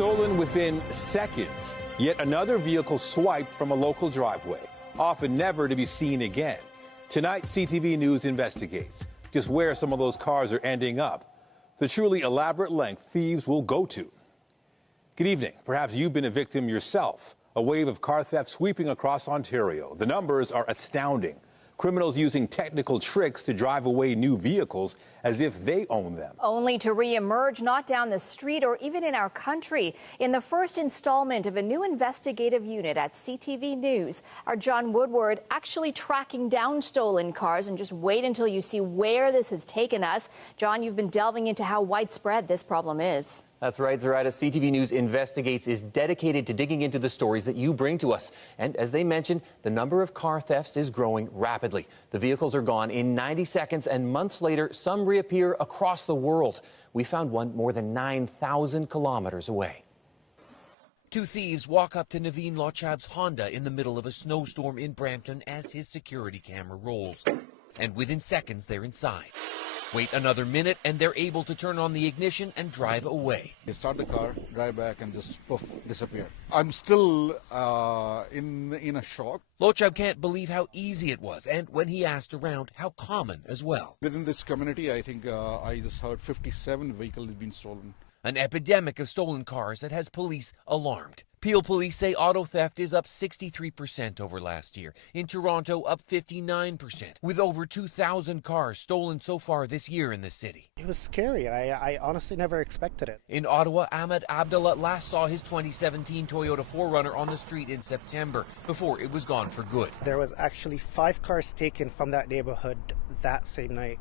Stolen within seconds. Yet another vehicle swiped from a local driveway, often never to be seen again. Tonight, CTV News investigates just where some of those cars are ending up, the truly elaborate length thieves will go to. Good evening. Perhaps you've been a victim yourself. A wave of car theft sweeping across Ontario. The numbers are astounding. Criminals using technical tricks to drive away new vehicles as if they own them. Only to re-emerge not down the street or even in our country. In the first installment of a new investigative unit at CTV News, our John Woodward actually tracking down stolen cars. And just wait until you see where this has taken us. John, you've been delving into how widespread this problem is. That's right, Zoraida. CTV News Investigates is dedicated to digging into the stories that you bring to us. And as they mentioned, the number of car thefts is growing rapidly. The vehicles are gone in 90 seconds, and months later, some reappear across the world. We found one more than 9,000 kilometers away. Two thieves walk up to Naveen Lochab's Honda in the middle of a snowstorm in Brampton as his security camera rolls. And within seconds, they're inside. Wait another minute, and they're able to turn on the ignition and drive away. They start the car, drive back, and just poof, disappear. I'm still in a shock. Lochab can't believe how easy it was, and when he asked around, how common as well. Within this community, I think I just heard 57 vehicles have been stolen. An epidemic of stolen cars that has police alarmed. Peel police say auto theft is up 63% over last year. In Toronto, up 59%, with over 2,000 cars stolen so far this year in the city. It was scary. I honestly never expected it. In Ottawa, Ahmed Abdallah last saw his 2017 Toyota 4Runner on the street in September, before it was gone for good. There was actually 5 cars taken from that neighborhood that same night.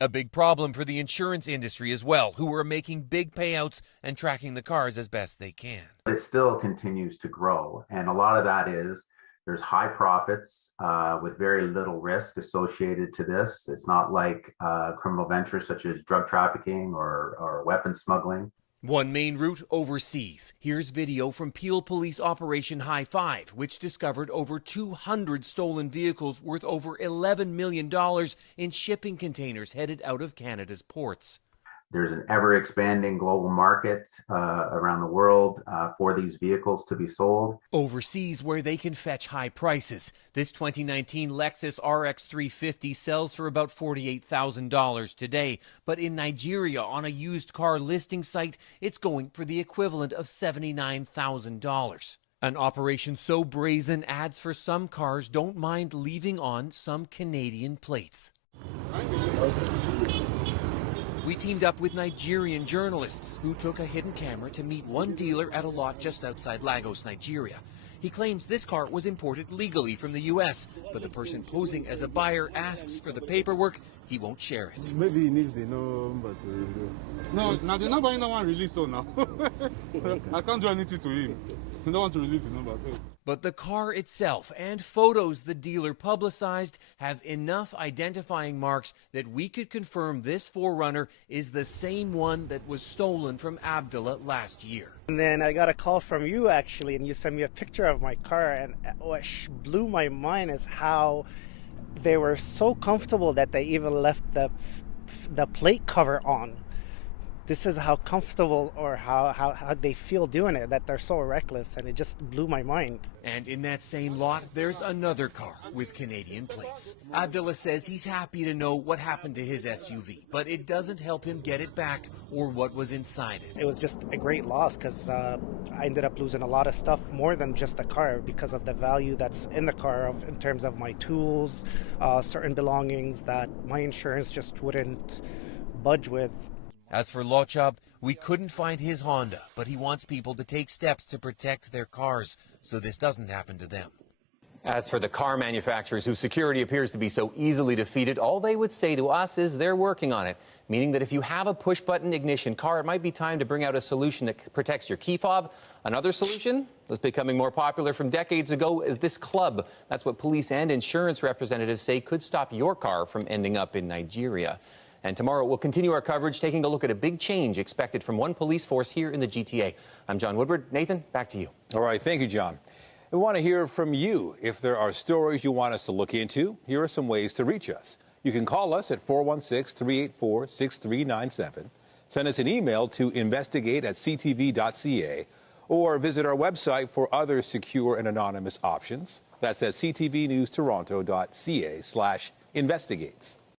A big problem for the insurance industry as well, who are making big payouts and tracking the cars as best they can. It still continues to grow, and a lot of that is there's high profits with very little risk associated to this. It's not like criminal ventures such as drug trafficking or weapons smuggling. One main route overseas. Here's video from Peel Police Operation High Five, which discovered over 200 stolen vehicles worth over $11 million in shipping containers headed out of Canada's ports. There's an ever-expanding global market around the world for these vehicles to be sold. Overseas, where they can fetch high prices. This 2019 Lexus RX 350 sells for about $48,000 today. But in Nigeria, on a used car listing site, it's going for the equivalent of $79,000. An operation so brazen, ads for some cars don't mind leaving on some Canadian plates. We teamed up with Nigerian journalists who took a hidden camera to meet one dealer at a lot just outside Lagos, Nigeria. He claims this car was imported legally from the U.S., but the person posing as a buyer asks for the paperwork. He won't share it. Maybe he needs the number to review. No, now the number no one release so now. I can't do anything to him. I don't want to release the number. So. But the car itself and photos the dealer publicized have enough identifying marks that we could confirm this 4Runner is the same one that was stolen from Abdallah last year. And then I got a call from you actually, and you sent me a picture of my car, and what blew my mind is how they were so comfortable that they even left the plate cover on. This is how comfortable or how they feel doing it, that they're so reckless, and it just blew my mind. And in that same lot, there's another car with Canadian plates. Abdullah says he's happy to know what happened to his SUV, but it doesn't help him get it back or what was inside it. It was just a great loss because I ended up losing a lot of stuff, more than just the car, because of the value that's in the car in terms of my tools, certain belongings that my insurance just wouldn't budge with. As for Lochab, we couldn't find his Honda, but he wants people to take steps to protect their cars so this doesn't happen to them. As for the car manufacturers whose security appears to be so easily defeated, all they would say to us is they're working on it, meaning that if you have a push-button ignition car, it might be time to bring out a solution that protects your key fob. Another solution that's becoming more popular from decades ago is this club. That's what police and insurance representatives say could stop your car from ending up in Nigeria. And tomorrow we'll continue our coverage, taking a look at a big change expected from one police force here in the GTA. I'm John Woodward. Nathan, back to you. All right. Thank you, John. We want to hear from you. If there are stories you want us to look into, here are some ways to reach us. You can call us at 416-384-6397. Send us an email to investigate@ctv.ca or visit our website for other secure and anonymous options. That's at ctvnewstoronto.ca/investigates.